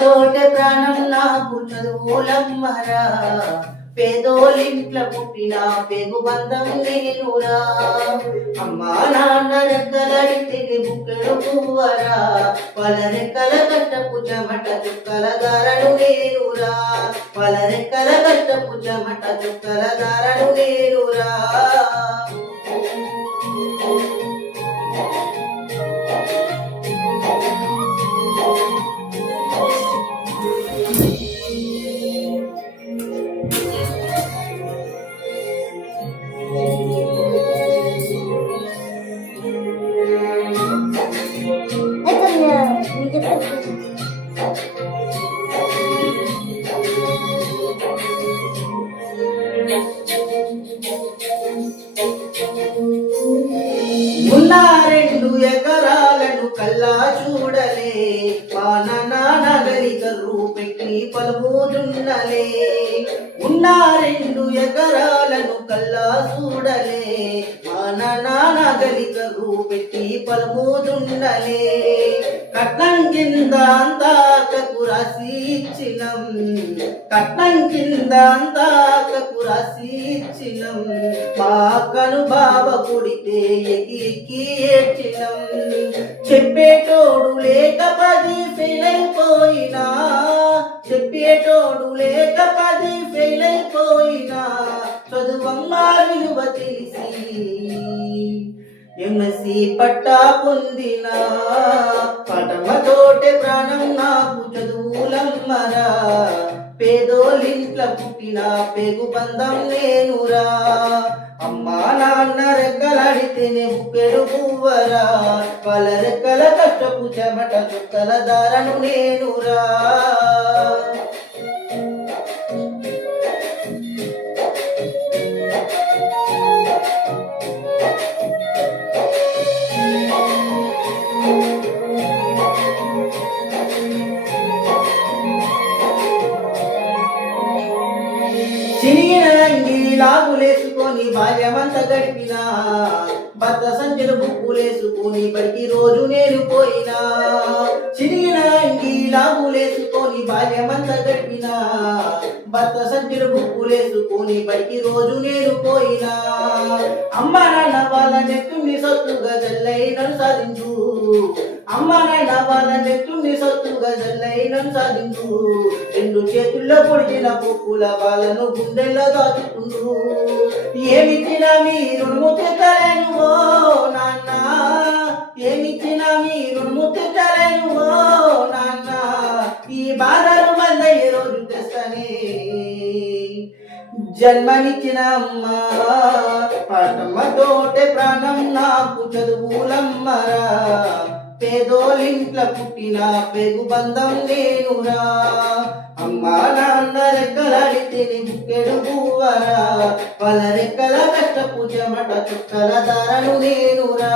తోటే ప్రాణం నాకు చదువులమ్మరా, పేదోలింట్ల పుట్టిన పెగు బంధం నేనురా. అమ్మా నాన్న రెక్కలడితే బుక్కెడు పువ్వరా, వాళ్ళ రెక్కల కట్టపు చెమట చుక్కల దారను నేనురా, వాళ్ళ రెక్కల కట్టపు చెమట చుక్కల దారను నేనురా. ఉన్న 2 ఎకరాలను కల్లా చూడలే, వాన నాగలిక రూపెట్టి పలుముదున్నలే. ఉన్న 2 ఎకరాలను కల్లా చూడలే, వాన నాగలిక రూపెట్టి పలుముదున్నలే. కట్నం కింద అంతాకకు రాసి ఇచ్చినం, కట్నం కింద అంతాకకు రాసి ఇచ్చినం. మా కను బావ కుడితే ఎక్కి ఏడ్చినం. చెప్పేటోడు లేక 10 ఫెయిల్ అయిపోయినా, చెప్పేటోడు లేక 10 ఫెయిల్ అయిపోయినా, చదువమ్మ విలువ తెలిసి ఎంఎస్సి పట్టా పొందిన. పటమతోటే ప్రాణం నాకు చదువులమ్మరా, పేదోలింట్ల పుట్టిన పెగు బంధం నేనురా. అమ్మా నాన్న రెక్కలడితేనే బుక్కెడు పువ్వరా, వాళ్ళ రెక్కల కష్టపు చెమట చుక్కల దారను నేనురా. చినిగిన అంగి లాగులేసుకొని బాల్యమంత గడిపినా, భర్త సంచులు బుక్కులేసుకొని బడికి రోజు నేను పోయినా. చినిగిన అంగి లాగులేసుకొని బాల్యమంత గడిపినా, భర్త సంచులు బుక్కులేసుకొని బడికి రోజు నేను పోయినా. అమ్మ నాన్న వాళ్ళ నెత్తుని సొత్తుగా జల్లైనను సాధించు, అమ్మ నాన్న వాళ్ళ నెత్తుని సొత్తుగా జల్లైనను సాధించు. 2 చేతుల్లో పొడిచిన పుక్కుల వాళ్ళను గుండెల్లో దాచుకుండ్రు. ఏమిచ్చినా మీ రుణము తీర్చలేను ఓ నాన్న, ఏమిచ్చినా మీ రుణము తీర్చలేను ఓ నాన్న. ఈ బాధలు మందయ్యే రోజు తెస్తనే జన్మనిచ్చిన అమ్మ. పటమతోటే ప్రాణం నాకు చదువులమ్మరా, పేదోలింట్ల పుట్టిన పెగు బంధం నేనురా. అమ్మా నాన్న రెక్కలడితేనే బుక్కెడు పువ్వరా, వాళ్ళ రెక్కల కష్టపు చెమట చుక్కల దారను నేనురా.